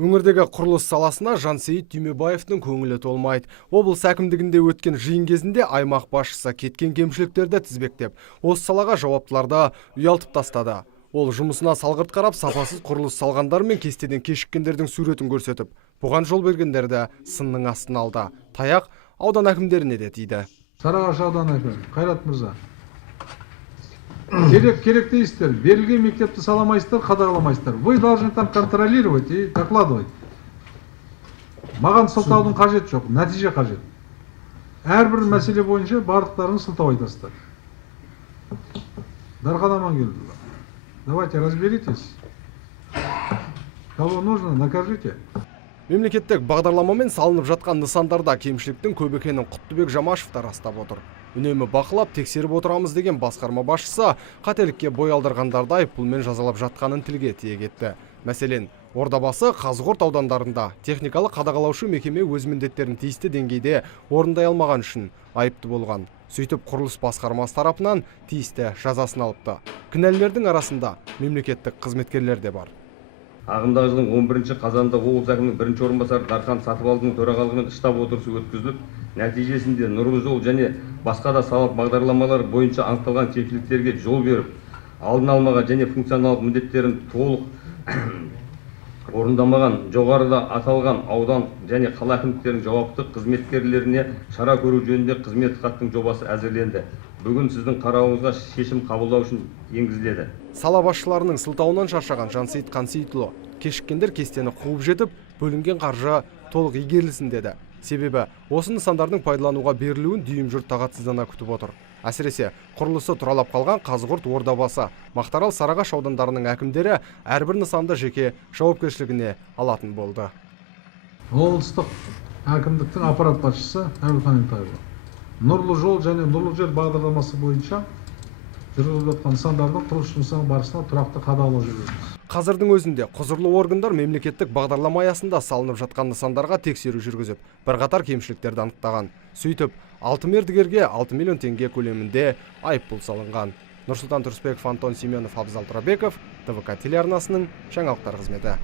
Өңірдегі құрылыс саласына Жансейіт Түймебаевтың көңілі толмайды. Облыс әкімдігінде өткен жиын кезінде аймақ басшысы кеткен кемшіліктерді тізбектеп, осы салаға жауаптыларды ұялтып тастады. Ол жұмысына салғырт қарап, сапасыз құрылыс салғандар мен кестеден кешіккендердің суретін көрсетіп, бұған жол бергендерді сынның астына алды. Таяқ аудан әкімдеріне де тиді. Сарыағаш ауданы әкімі Қайрат мырза, керек дейсіздер, берілген мектепті саламайсыздар, қадағаламайсыздар. Вы должны там контролировать и докладывать. Маған сылтаудың қажет жоқ, нәтиже қажет. Әрбір мәселе бойынша барлықтарыңыз сылтау айтасыздар. Дархан Амангелдіұлы, давайте разберитесь. Кого нужно, накажите. Мемлекеттік бағдарламамен салынып жатқан нысандарда кемшіліктің көп екенін Құттыбек Жамашев та растап отыр. Үнемі бақылап, тексеріп отырамыз деген басқарма басшысы қателікке бой алдырғандарды айыппұлмен жазалап жатқанын тілге тиек етті. Мәселен, Ордабасы, Қазығұрт аудандарында техникалық қадағалаушы мекеме өз міндеттерін тиісті деңгейде орындай алмаған үшін айыпты болған. Сөйтіп құрылыс басқармасы тарапынан тиісті жазасын алыпты. Кінәлілердің арасында мемлекеттік қызметкерлер де бар. Ағымдағы жылдың 11 қазанында облыс әкімінің бірінші орынбасары Дархан Сатыбалдының төрағалығымен штаб отырысы өткізіліп, нәтижесінде нұрлы жол және басқа да салық бағдарламалар бойынша анықталған кемшіліктерге жол беріп, алдын алмаған және функционалдық міндеттерін толық орындамаған жоғарыда аталған аудан және қала әкімдіктерінің жауапты қызметкерлеріне шара көру жөнінде қызмет хаттың жобасы әзірленді. Бүгін сіздің қарауыңызға шешім қабылдау үшін енгізіледі. Сала басшыларының сылтауынан шаршаған Жансейіт Қансейітұлы кешіккендер кестені қуып жетіп, бөлінген қаржы толық игерілсін деді. Себебі осы нысандардың пайдалануға берілуін дүйім жұрт тағатсыздана күтіп отыр. Әсіресе құрылысы тұралап қалған Қазығұрт, Ордабасы, Мақтаарал, Сарыағаш аудандарының әкімдері әрбір нысанды жеке жауапкершілігіне алатын болды. Облыстық әкімдіктің аппарат басшысы Әбілхан Ентайұлы, нұрлы жол және нұрлы жер бағдарламасы бойынша жүргізіліп жатқан нысандардың құрылыс жұмыстары барысында тұрақты қадағалау жүргіземіз. Қазірдің өзінде құзырлы органдар мемлекеттік бағдарлама аясында салынып жатқан нысандарға тексеру жүргізіп, бірқатар кемшіліктерді анықтаған. Сөйтіп, 6 мердігерге 6 миллион теңге көлемінде айыппұл салынған. Нұрсұлтан Тұрысбеков, Антон Семенов, Абзал Тұрабеков, ТВК телеарнасының жаңалықтар қызметі.